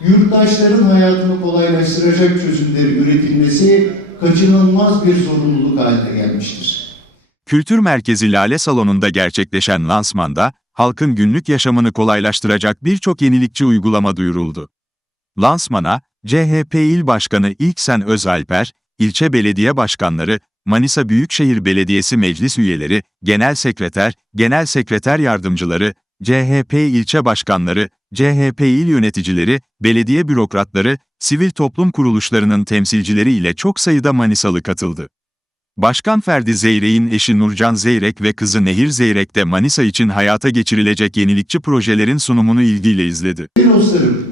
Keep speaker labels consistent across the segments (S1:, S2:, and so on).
S1: yurttaşların hayatını kolaylaştıracak çözümleri üretilmesi kaçınılmaz bir zorunluluk haline gelmiştir.
S2: Kültür Merkezi Lale Salonu'nda gerçekleşen lansmanda, halkın günlük yaşamını kolaylaştıracak birçok yenilikçi uygulama duyuruldu. Lansmana, CHP İl Başkanı İlksen Özalper, ilçe belediye başkanları, Manisa Büyükşehir Belediyesi meclis üyeleri, genel sekreter, genel sekreter yardımcıları, CHP ilçe başkanları, CHP il yöneticileri, belediye bürokratları, sivil toplum kuruluşlarının temsilcileri ile çok sayıda Manisalı katıldı. Başkan Ferdi Zeyrek'in eşi Nurcan Zeyrek ve kızı Nehir Zeyrek de Manisa için hayata geçirilecek yenilikçi projelerin sunumunu ilgiyle izledi.
S1: Dostlarım,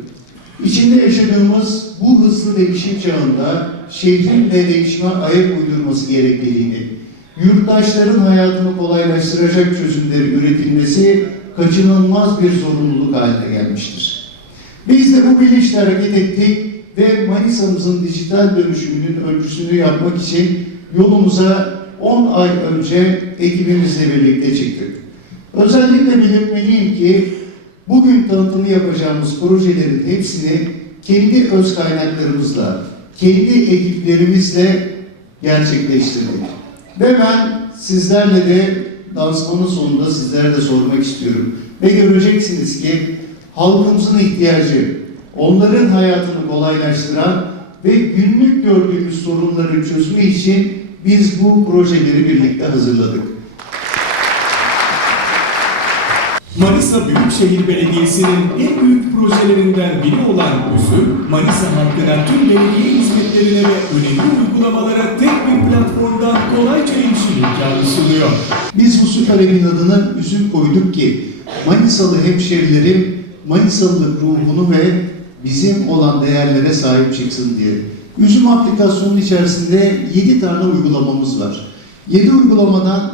S1: içinde yaşadığımız bu hızlı değişim çağında şehrin de değişime ayak uydurması gerekliliğini, yurttaşların hayatını kolaylaştıracak çözümleri üretilmesi kaçınılmaz bir zorunluluk haline gelmiştir. Biz de bu bilinçle hareket ettik ve Manisa'mızın dijital dönüşümünün öncüsünü yapmak için yolumuza 10 ay önce ekibimizle birlikte çıktık. Özellikle belirtmeliyim ki bugün tanıtımı yapacağımız projelerin hepsini kendi öz kaynaklarımızla, kendi ekiplerimizle gerçekleştirdik. Ve ben sizlerle de dansmanın sonunda sizlere de sormak istiyorum. Ve göreceksiniz ki halkımızın ihtiyacı, onların hayatını kolaylaştıran ve günlük gördüğümüz sorunların çözümü için biz bu projeleri birlikte hazırladık.
S3: Manisa Büyükşehir Belediyesi'nin en büyük projelerinden biri olan ÜSÜ, Manisa halkına tüm belediye hizmetlerine ve önemli uygulamalara tek bir platformdan kolayca erişim imkanı sunuyor.
S1: Bu süper evin adını üzüm koyduk ki Manisalı hemşerilerim Manisalılık ruhunu ve bizim olan değerlere sahip çıksın diye. Üzüm aplikasyonun içerisinde 7 tane uygulamamız var. 7 uygulamadan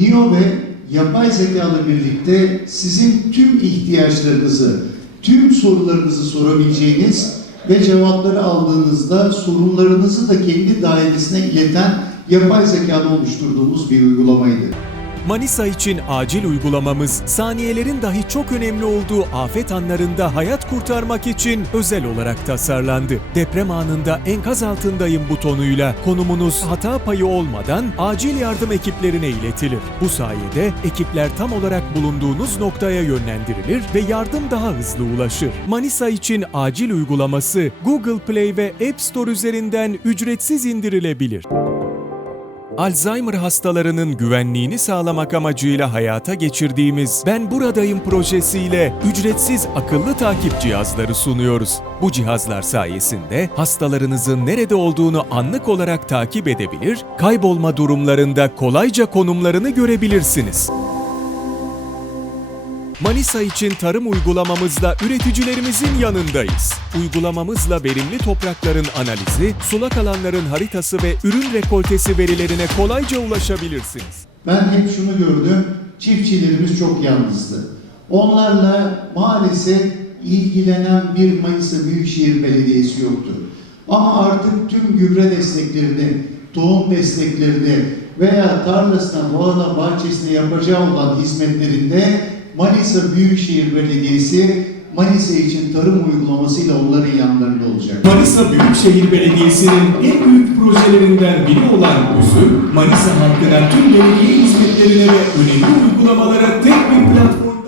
S1: NIO ve yapay zeka ile birlikte sizin tüm ihtiyaçlarınızı, tüm sorularınızı sorabileceğiniz ve cevapları aldığınızda sorunlarınızı da kendi dairesine ileten yapay zekada oluşturduğumuz bir uygulamaydı.
S4: Manisa için acil uygulamamız, saniyelerin dahi çok önemli olduğu afet anlarında hayat kurtarmak için özel olarak tasarlandı. Deprem anında enkaz altındayım butonuyla konumunuz hata payı olmadan acil yardım ekiplerine iletilir. Bu sayede ekipler tam olarak bulunduğunuz noktaya yönlendirilir ve yardım daha hızlı ulaşır. Manisa için acil uygulaması Google Play ve App Store üzerinden ücretsiz indirilebilir. Alzheimer hastalarının güvenliğini sağlamak amacıyla hayata geçirdiğimiz Ben Buradayım projesiyle ücretsiz akıllı takip cihazları sunuyoruz. Bu cihazlar sayesinde hastalarınızın nerede olduğunu anlık olarak takip edebilir, kaybolma durumlarında kolayca konumlarını görebilirsiniz. Manisa için tarım uygulamamızla üreticilerimizin yanındayız. Uygulamamızla verimli toprakların analizi, sulak alanların haritası ve ürün rekoltesi verilerine kolayca ulaşabilirsiniz.
S1: Ben hep şunu gördüm, çiftçilerimiz çok yalnızdı. Onlarla maalesef ilgilenen bir Manisa Büyükşehir Belediyesi yoktu. Ama artık tüm gübre desteklerini, tohum desteklerini veya tarlasına, bağına, bahçesine yapacağı olan hizmetlerinde Manisa Büyükşehir Belediyesi Manisa için tarım uygulamasıyla onların yanlarında olacak.
S3: Manisa Büyükşehir Belediyesi'nin en büyük projelerinden biri olan ÜSÜ, Manisa halkına tüm belediye hizmetlerine ve önemli uygulamalara tek bir platform